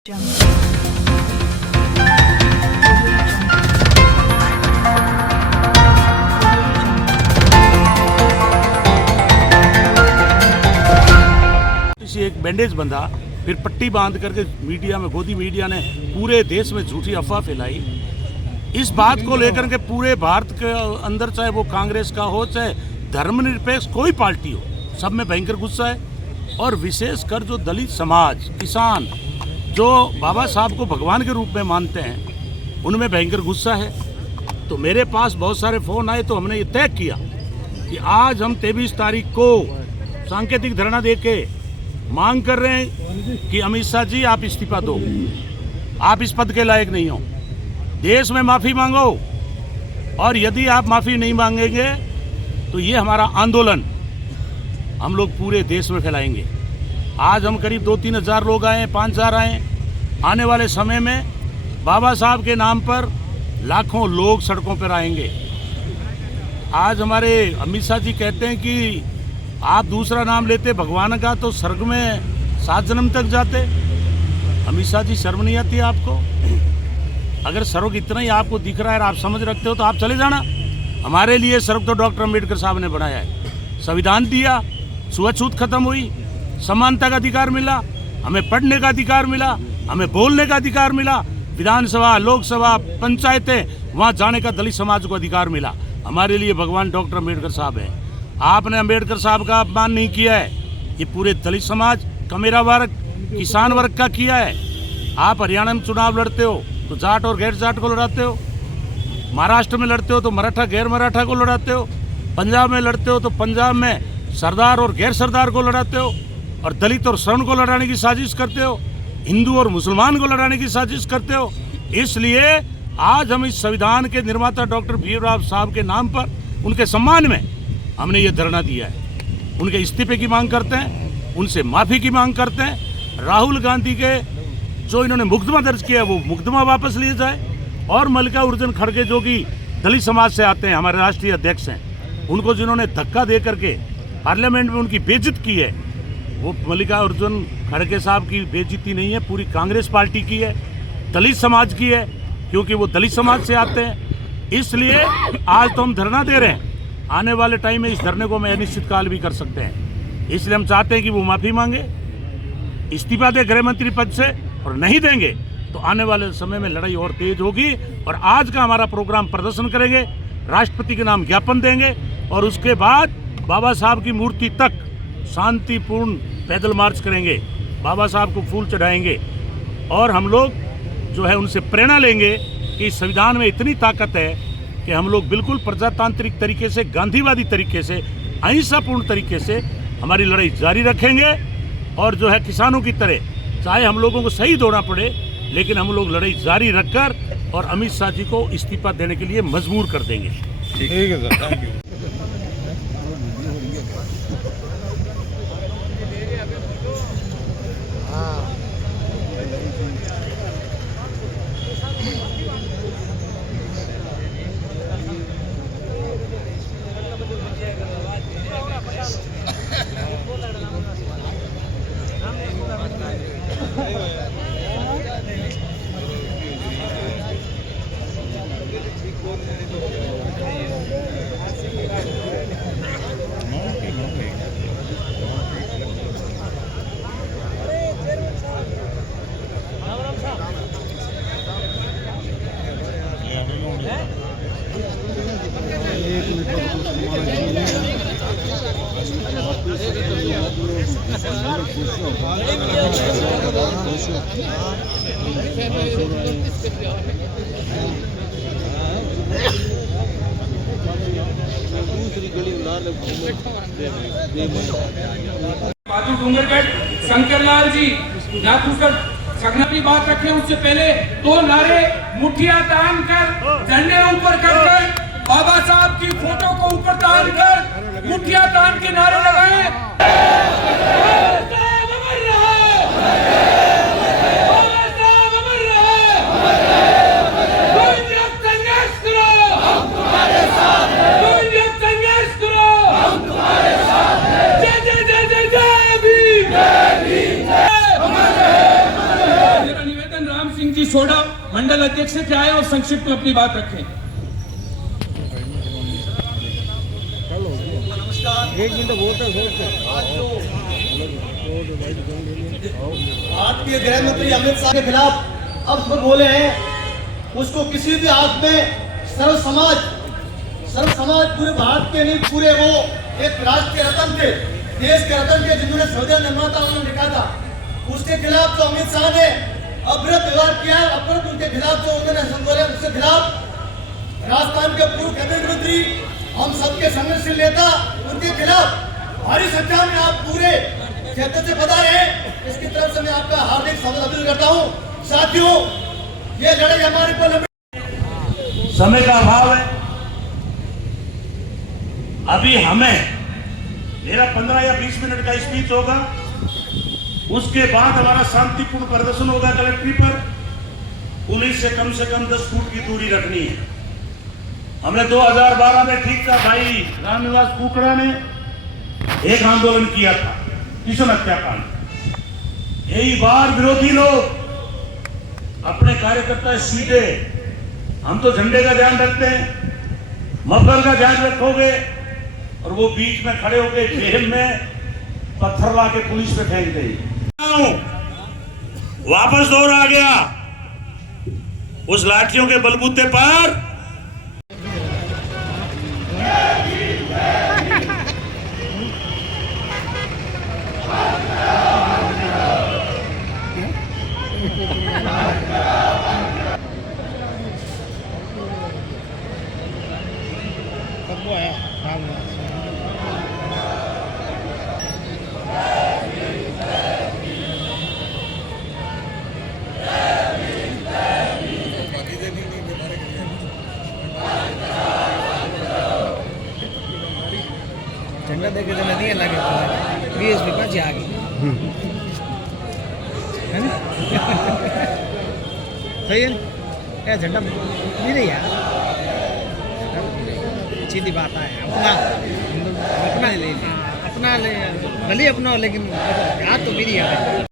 एक बैंडेज बंधा, फिर पट्टी बांध करके मीडिया में, गोदी मीडिया ने पूरे देश में झूठी अफवाह फैलाई। इस बात को लेकर के पूरे भारत के अंदर, चाहे वो कांग्रेस का हो चाहे धर्मनिरपेक्ष कोई पार्टी हो, सब में भयंकर गुस्सा है। और विशेषकर जो दलित समाज, किसान, जो बाबा साहब को भगवान के रूप में मानते हैं, उनमें भयंकर गुस्सा है। तो मेरे पास बहुत सारे फ़ोन आए, तो हमने ये तय किया कि आज हम 23 तारीख को सांकेतिक धरना देके मांग कर रहे हैं कि अमित शाह जी आप इस्तीफा दो, आप इस पद के लायक नहीं हो, देश में माफ़ी मांगो। और यदि आप माफ़ी नहीं मांगेंगे तो ये हमारा आंदोलन हम लोग पूरे देश में फैलाएंगे। आज हम करीब 2-3 हज़ार लोग आए, 5 हज़ार आए। आने वाले समय में बाबा साहब के नाम पर लाखों लोग सड़कों पर आएंगे। आज हमारे अमित शाह जी कहते हैं कि आप दूसरा नाम लेते भगवान का तो स्वर्ग में 7 जन्म तक जाते। अमित शाह जी, शर्म नहीं आती आपको? अगर स्वर्ग इतना ही आपको दिख रहा है और आप समझ रखते हो तो आप चले जाना। हमारे लिए स्वर्ग तो डॉक्टर अम्बेडकर साहब ने बनाया है, संविधान दिया, छुआछूत खत्म हुई, समानता का अधिकार मिला, हमें पढ़ने का अधिकार मिला, हमें बोलने का अधिकार मिला, विधानसभा, लोकसभा, पंचायतें, वहाँ जाने का दलित समाज को अधिकार मिला। हमारे लिए भगवान डॉक्टर अम्बेडकर साहब हैं। आपने अम्बेडकर साहब का अपमान नहीं किया है, ये पूरे दलित समाज, कमेरा वर्ग, किसान वर्ग का किया है। आप हरियाणा में चुनाव लड़ते हो तो जाट और गैर जाट को लड़ाते हो, महाराष्ट्र में लड़ते हो तो मराठा गैर मराठा को लड़ाते हो, पंजाब में लड़ते हो तो पंजाब में सरदार और गैर सरदार को लड़ाते हो, और दलित और सवर्ण को लड़ाने की साजिश करते हो, हिंदू और मुसलमान को लड़ाने की साजिश करते हो। इसलिए आज हम इस संविधान के निर्माता डॉक्टर भीमराव साहब के नाम पर, उनके सम्मान में हमने ये धरना दिया है। उनके इस्तीफे की मांग करते हैं, उनसे माफ़ी की मांग करते हैं। राहुल गांधी के जो इन्होंने मुकदमा दर्ज किया वो मुकदमा वापस लिए जाए, और मल्लिकार्जुन खड़गे जो कि दलित समाज से आते हैं, हमारे राष्ट्रीय अध्यक्ष हैं, उनको जिन्होंने धक्का दे करके पार्लियामेंट में उनकी बेइज्जत की है, वो मल्लिकार्जुन खड़गे साहब की बेइज्जती नहीं है, पूरी कांग्रेस पार्टी की है, दलित समाज की है, क्योंकि वो दलित समाज से आते हैं। इसलिए आज तो हम धरना दे रहे हैं, आने वाले टाइम में इस धरने को हम अनिश्चितकाल भी कर सकते हैं। इसलिए हम चाहते हैं कि वो माफ़ी मांगे, इस्तीफा दे गृह मंत्री पद से, और नहीं देंगे तो आने वाले समय में लड़ाई और तेज होगी। और आज का हमारा प्रोग्राम प्रदर्शन करेंगे, राष्ट्रपति के नाम ज्ञापन देंगे, और उसके बाद बाबा साहब की मूर्ति तक शांतिपूर्ण पैदल मार्च करेंगे, बाबा साहब को फूल चढ़ाएंगे, और हम लोग जो है उनसे प्रेरणा लेंगे कि इस संविधान में इतनी ताकत है कि हम लोग बिल्कुल प्रजातांत्रिक तरीके से, गांधीवादी तरीके से, अहिंसापूर्ण तरीके से हमारी लड़ाई जारी रखेंगे। और जो है किसानों की तरह, चाहे हम लोगों को शहीद होना पड़े, लेकिन हम लोग लड़ाई जारी रखकर और अमित शाह जी को इस्तीफा देने के लिए मजबूर कर देंगे। ठीक है सर, थैंक यू। बाजू डूंगरगढ़ शंकरलाल जी जातूकर सगना की बात रखें, उससे पहले 2 नारे मुठिया तान कर, झंडे ऊपर कर, बाबा साहब की फोटो को ऊपर तान कर मुठिया तान के नारे लगाएं। सिंह जी सोडा मंडल अध्यक्ष से क्या है और संक्षिप्त में अपनी बात रखें। एक मिनट बोलते भारतीय गृह मंत्री अमित शाह के खिलाफ अब जो बोले हैं उसको किसी भी हाथ में सर्व समाज पूरे भारत के नहीं, पूरे वो एक राष्ट्र के रत्न थे, देश के रत्न थे, जिन्होंने संविधान निर्माता उन्होंने लिखा था, उसके खिलाफ जो अमित शाह ने अभद्र व्यवहार किया, अपराध उनके खिलाफ जो उन्होंने संबोधन, उसके खिलाफ राजस्थान के पूर्व कैबिनेट मंत्री, हम सबके संघर्षशील नेता, उनके खिलाफ भारी संख्या में आप पूरे क्षेत्र से पधारे हैं। इसकी तरफ से मैं आपका हार्दिक स्वागत अभिनंदन करता हूं। साथियों, ये लड़ाई हमारे पर समय का अभाव है। अभी मेरा 15 या 20 मिनट का स्पीच होगा, उसके बाद हमारा शांतिपूर्ण प्रदर्शन होगा कलेक्ट्री पर। पुलिस से कम 10 फुट की दूरी रखनी है। हमने 2012 में ठीक था, भाई रामनिवास कुकड़ा ने एक आंदोलन किया था, किशन हत्याकांड। यही बार विरोधी लोग अपने कार्यकर्ता सीधे, हम तो झंडे का ध्यान रखते हैं, मफलर का ध्यान रखोगे, और वो बीच में खड़े होके जेल में पत्थर ला के पुलिस पे फेंक गई। वापस दौर आ गया उस लाठियों के बलबूते पर। झंडा देखे तो नदी लगे बीएसपी पास आ गई है ना। सही है क्या झंडा नहीं रही यार, सीधी बात है। अपना ले लिया, अपना ले भले अपना, लेकिन याद तो मेरी याद है।